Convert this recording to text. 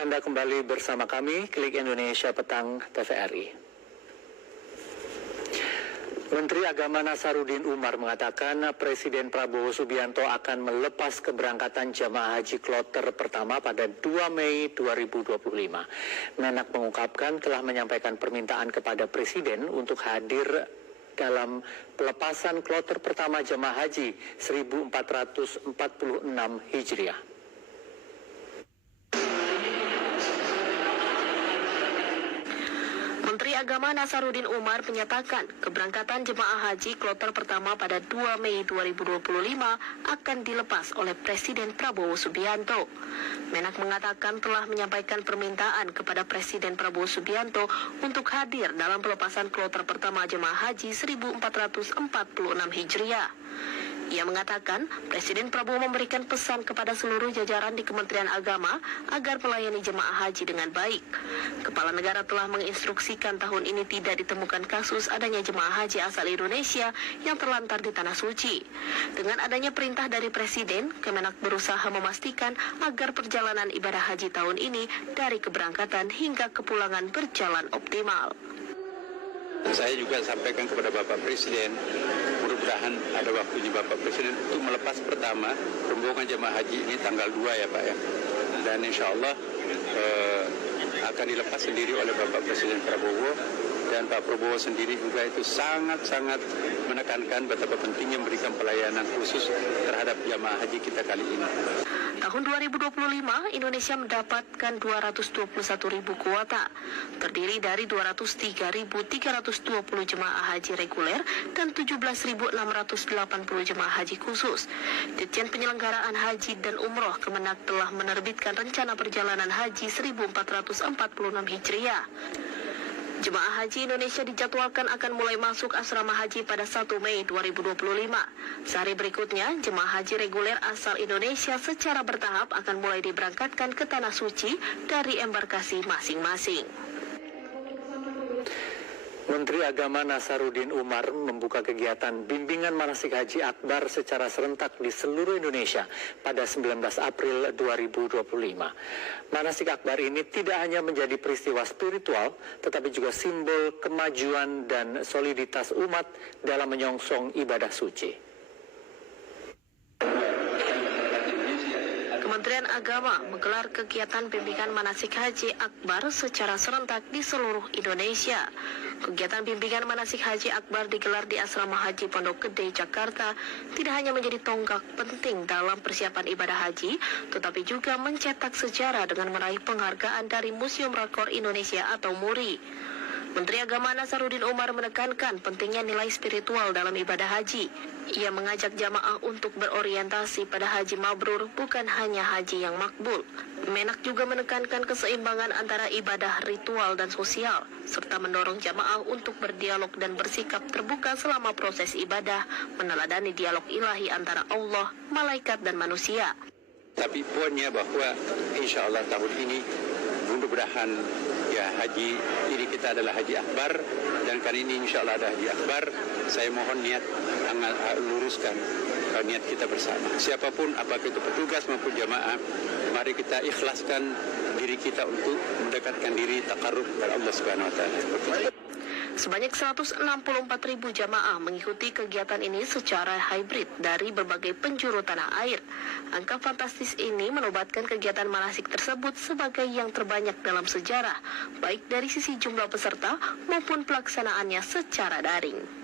Anda kembali bersama kami, Klik Indonesia Petang TVRI. Menteri Agama Nasaruddin Umar mengatakan Presiden Prabowo Subianto akan melepas keberangkatan jamaah haji kloter pertama pada 2 Mei 2025. Menak mengungkapkan telah menyampaikan permintaan kepada Presiden untuk hadir dalam pelepasan kloter pertama jamaah haji 1446 Hijriah. Menteri Agama Nasaruddin Umar menyatakan keberangkatan jemaah haji kloter pertama pada 2 Mei 2025 akan dilepas oleh Presiden Prabowo Subianto. Menak mengatakan telah menyampaikan permintaan kepada Presiden Prabowo Subianto untuk hadir dalam pelepasan kloter pertama jemaah haji 1446 Hijriah. Ia mengatakan Presiden Prabowo memberikan pesan kepada seluruh jajaran di Kementerian Agama agar melayani jemaah haji dengan baik. Kepala negara telah menginstruksikan tahun ini tidak ditemukan kasus adanya jemaah haji asal Indonesia yang terlantar di Tanah Suci. Dengan adanya perintah dari Presiden, Kemenak berusaha memastikan agar perjalanan ibadah haji tahun ini dari keberangkatan hingga kepulangan berjalan optimal. Saya juga sampaikan kepada Bapak Presiden, mudah-mudahan ada waktunya Bapak Presiden untuk melepas pertama rombongan jemaah haji ini tanggal 2 ya Pak ya. Dan insya Allah akan dilepas sendiri oleh Bapak Presiden Prabowo. Dan Pak Prabowo sendiri juga itu sangat-sangat menekankan betapa pentingnya memberikan pelayanan khusus terhadap jamaah haji kita kali ini. Tahun 2025, Indonesia mendapatkan 221.000 kuota, terdiri dari 203.320 jemaah haji reguler dan 17.680 jemaah haji khusus. Ditjen Penyelenggaraan Haji dan Umroh Kemenak telah menerbitkan rencana perjalanan haji 1446 Hijriah. Jemaah haji Indonesia dijadwalkan akan mulai masuk asrama haji pada 1 Mei 2025. Sehari berikutnya, jemaah haji reguler asal Indonesia secara bertahap akan mulai diberangkatkan ke Tanah Suci dari embarkasi masing-masing. Menteri Agama Nasaruddin Umar membuka kegiatan bimbingan manasik haji akbar secara serentak di seluruh Indonesia pada 19 April 2025. Manasik akbar ini tidak hanya menjadi peristiwa spiritual, tetapi juga simbol kemajuan dan soliditas umat dalam menyongsong ibadah suci. Kementerian Agama menggelar kegiatan bimbingan manasik haji akbar secara serentak di seluruh Indonesia. Kegiatan bimbingan manasik haji akbar digelar di Asrama Haji Pondok Gede, Jakarta, tidak hanya menjadi tonggak penting dalam persiapan ibadah haji, tetapi juga mencetak sejarah dengan meraih penghargaan dari Museum Rekor Indonesia atau MURI. Menteri Agama Nasaruddin Umar menekankan pentingnya nilai spiritual dalam ibadah haji. Ia mengajak jamaah untuk berorientasi pada haji mabrur, bukan hanya haji yang makbul. Menak juga menekankan keseimbangan antara ibadah ritual dan sosial, serta mendorong jamaah untuk berdialog dan bersikap terbuka selama proses ibadah, meneladani dialog ilahi antara Allah, malaikat, dan manusia. Tapi poinnya bahwa insya Allah tahun ini mudah-mudahan ya haji ini kita adalah haji akbar, dan kali ini insya Allah ada haji akbar. Saya mohon niat luruskan niat kita bersama. Siapapun, apakah itu petugas maupun jamaah, mari kita ikhlaskan diri kita untuk mendekatkan diri takarrub kepada Allah Subhanahu Wa Taala. Sebanyak 164.000 jamaah mengikuti kegiatan ini secara hybrid dari berbagai penjuru tanah air. Angka fantastis ini menobatkan kegiatan manasik tersebut sebagai yang terbanyak dalam sejarah, baik dari sisi jumlah peserta maupun pelaksanaannya secara daring.